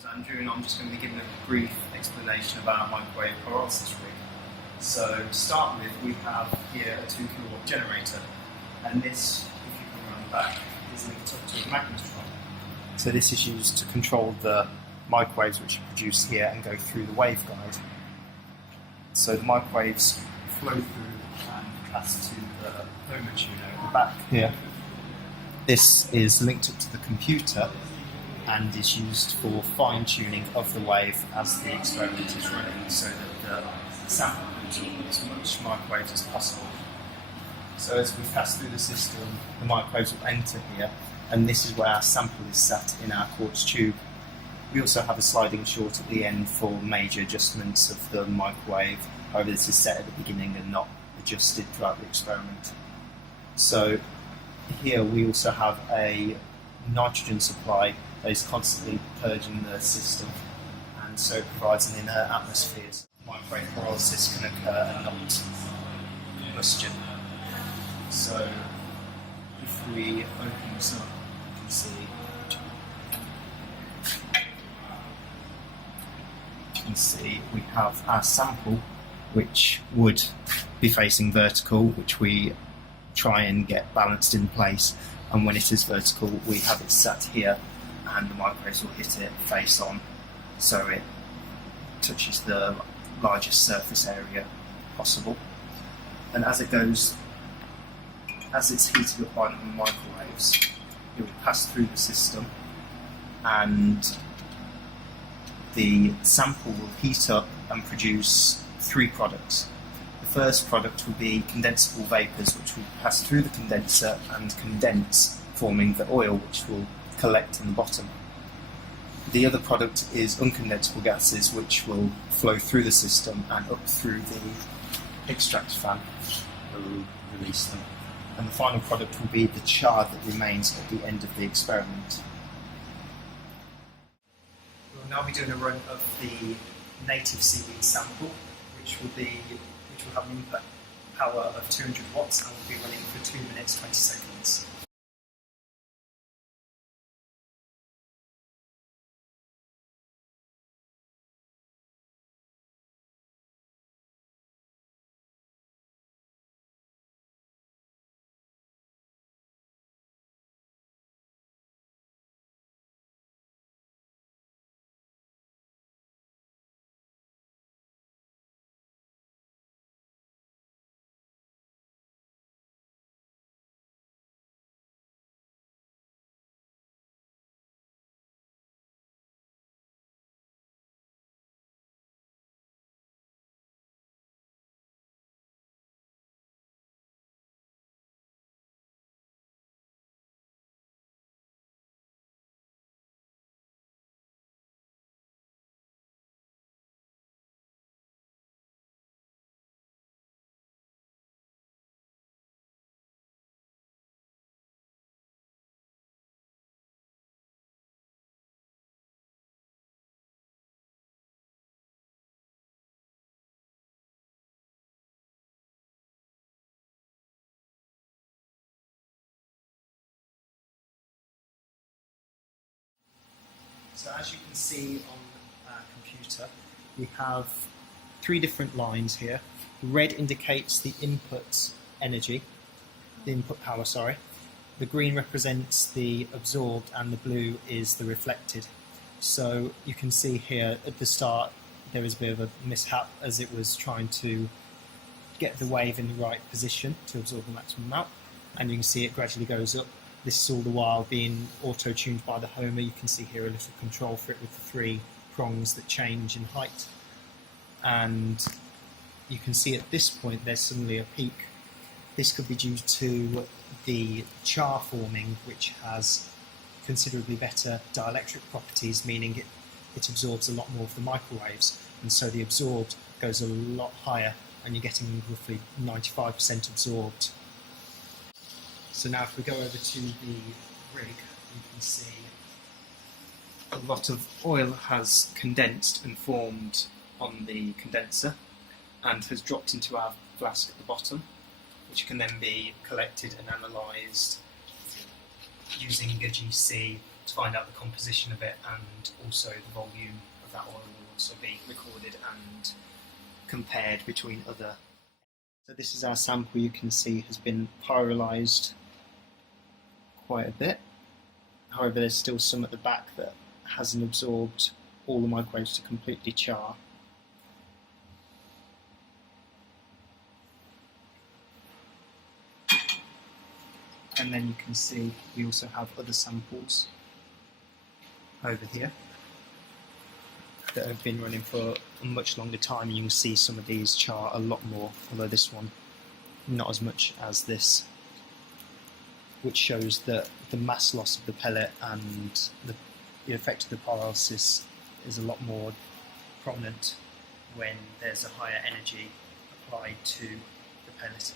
is Andrew, and I'm just going to be giving a brief explanation about our microwave pyrolysis rig. So to start with, we have here a 2 kilowatt generator, and this, if you can run back, is linked up to a magnetron. So this is used to control the microwaves which are produced here and go through the waveguide. So the microwaves flow through and pass to the Homer tuner at the back here. This is linked up to the computer and is used for fine-tuning of the wave as the experiment is running, so that the sample absorbs as much microwaves as possible. So as we pass through the system, the microwaves will enter here, and this is where our sample is sat in our quartz tube. We also have a sliding short at the end for major adjustments of the microwave, however this is set at the beginning and not adjusted throughout the experiment. So here we also have a nitrogen supply that is constantly purging the system, and so it provides an inert atmosphere. So microwave pyrolysis can occur and not combustion. So if we open this up, you can see we have our sample, which would be facing vertical, which we try and get balanced in place, and when it is vertical we have it sat here and the microwaves will hit it face on, so it touches the largest surface area possible. And as it's heated up by the microwaves, it will pass through the system and the sample will heat up and produce 3 products. The first product will be condensable vapours, which will pass through the condenser and condense, forming the oil which will collect in the bottom. The other product is uncondensable gases, which will flow through the system and up through the extract fan where we will release them. And the final product will be the char that remains at the end of the experiment. We'll now be doing a run of the native seaweed sample, which will have an input power of 200 watts and will be running for 2 minutes 20 seconds. So as you can see on our computer, we have 3 different lines here. The red indicates the input energy, the input power, sorry. The green represents the absorbed and the blue is the reflected. So you can see here at the start there is a bit of a mishap as it was trying to get the wave in the right position to absorb the maximum amount, and you can see it gradually goes up. This is all the while being auto-tuned by the Homer. You can see here a little control for it with the 3 prongs that change in height. And you can see at this point there's suddenly a peak. This could be due to the char forming, which has considerably better dielectric properties, meaning it absorbs a lot more of the microwaves. And so the absorbed goes a lot higher and you're getting roughly 95% absorbed. So now if we go over to the rig, you can see a lot of oil has condensed and formed on the condenser and has dropped into our flask at the bottom, which can then be collected and analysed using a GC to find out the composition of it, and also the volume of that oil will also be recorded and compared between other. So this is our sample. You can see has been pyrolysed quite a bit. However, there's still some at the back that hasn't absorbed all the microwaves to completely char. And then you can see we also have other samples over here that have been running for a much longer time. You can see some of these char a lot more, although this one not as much as this, which shows that the mass loss of the pellet and the effect of the pyrolysis is a lot more prominent when there's a higher energy applied to the pellet.